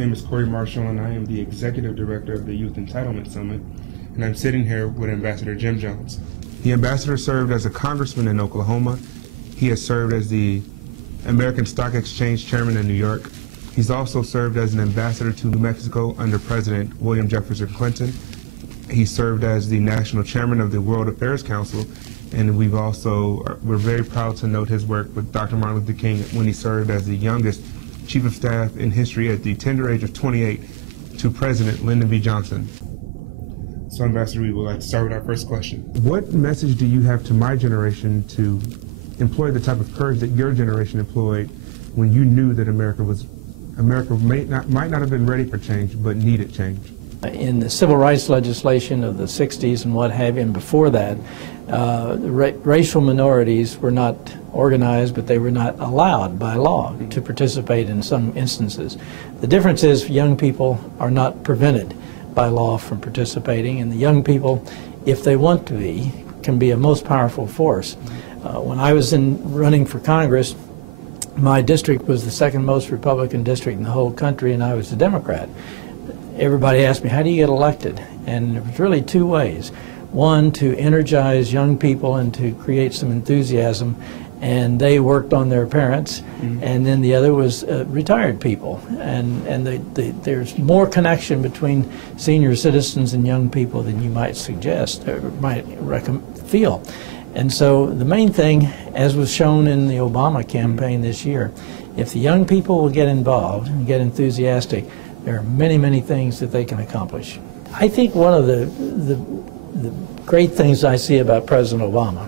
name is Kouri Marshall, and I am the Executive Director of the Youth Entitlement Summit, and I'm sitting here with Ambassador Jim Jones. The ambassador served as a congressman in Oklahoma. He has served as the American Stock Exchange chairman in New York. He's also served as an ambassador to New Mexico under President William Jefferson Clinton. He served as the national chairman of the World Affairs Council, and we're very proud to note his work with Dr. Martin Luther King when he served as the youngest chief of staff in history at the tender age of 28 to President Lyndon B. Johnson. So, Ambassador, we would like to start with our first question. What message do you have to my generation to employ the type of courage that your generation employed when you knew that America might not have been ready for change, but needed change? In the civil rights legislation of the 60s and what have you, and before that, racial minorities were not organized, but they were not allowed by law to participate in some instances. The difference is young people are not prevented by law from participating, and the young people, if they want to be, can be a most powerful force. When I was running for Congress, my district was the second most Republican district in the whole country, and I was a Democrat. Everybody asked me, how do you get elected? And there was really two ways. One, to energize young people and to create some enthusiasm, and they worked on their parents. And then the other was retired people. And there's more connection between senior citizens and young people than you might suggest or might feel. And so the main thing, as was shown in the Obama campaign this year, if the young people will get involved and get enthusiastic, there are many, many things that they can accomplish. I think one of the great things I see about President Obama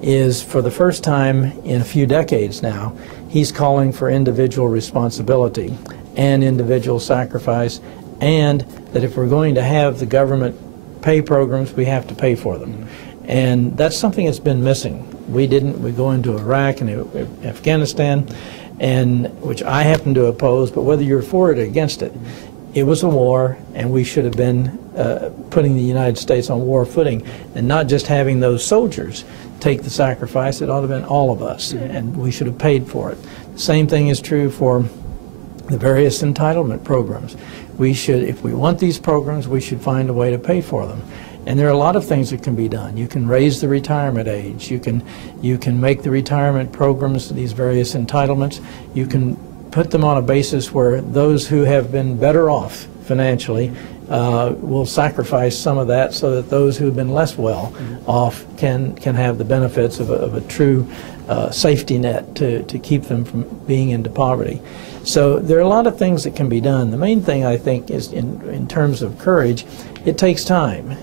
is, for the first time in a few decades now, he's calling for individual responsibility and individual sacrifice, and that if we're going to have the government pay programs, we have to pay for them. And that's something that's been missing. We go into Iraq and Afghanistan, and which I happen to oppose, but whether you're for it or against it, it was a war, and we should have been putting the United States on war footing, and not just having those soldiers take the sacrifice. It ought to have been all of us, and we should have paid for it. The same thing is true for the various entitlement programs. We should, if we want these programs, we should find a way to pay for them. And there are a lot of things that can be done. You can raise the retirement age. You can make the retirement programs, these various entitlements, you can put them on a basis where those who have been better off financially will sacrifice some of that, so that those who have been less well off can have the benefits of a true safety net to keep them from being into poverty. So there are a lot of things that can be done. The main thing, I think, is in terms of courage, it takes time.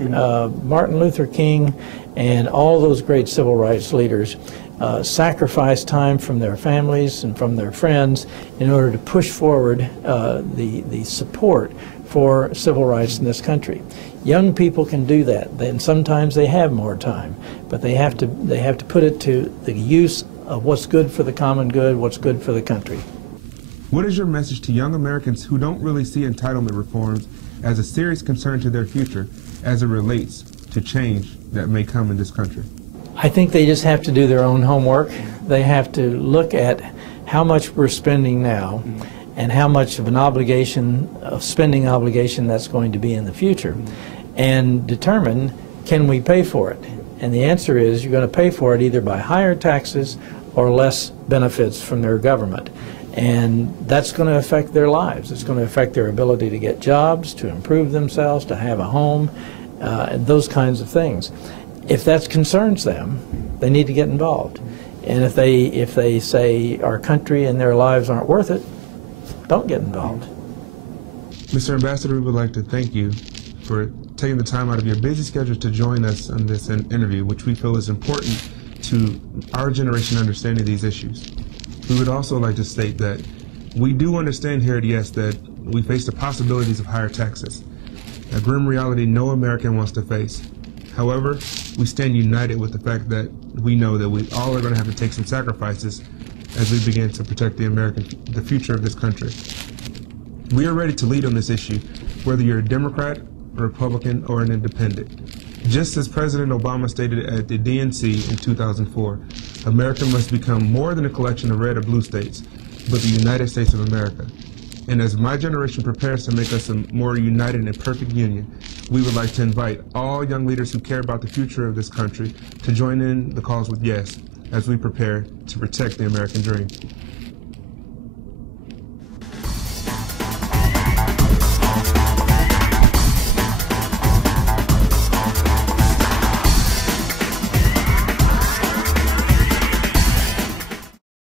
Martin Luther King and all those great civil rights leaders sacrificed time from their families and from their friends in order to push forward the support for civil rights in this country. Young people can do that, and sometimes they have more time, but they have to put it to the use of what's good for the common good, what's good for the country. What is your message to young Americans who don't really see entitlement reforms as a serious concern to their future as it relates to change that may come in this country? I think they just have to do their own homework. They have to look at how much we're spending now and how much of a spending obligation that's going to be in the future, and determine, can we pay for it? And the answer is, you're going to pay for it either by higher taxes or less benefits from their government. And that's going to affect their lives. It's going to affect their ability to get jobs, to improve themselves, to have a home, and those kinds of things. If that concerns them, they need to get involved. And if they say our country and their lives aren't worth it, don't get involved. Mr. Ambassador, we would like to thank you for taking the time out of your busy schedule to join us on this interview, which we feel is important to our generation understanding these issues. We would also like to state that we do understand here at ES that we face the possibilities of higher taxes, a grim reality no American wants to face. However, we stand united with the fact that we know that we all are going to have to take some sacrifices as we begin to protect the future of this country. We are ready to lead on this issue, whether you're a Democrat, a Republican, or an independent. Just as President Obama stated at the DNC in 2004, America must become more than a collection of red or blue states, but the United States of America. And as my generation prepares to make us a more united and perfect union, we would like to invite all young leaders who care about the future of this country to join in the cause with yes, as we prepare to protect the American dream.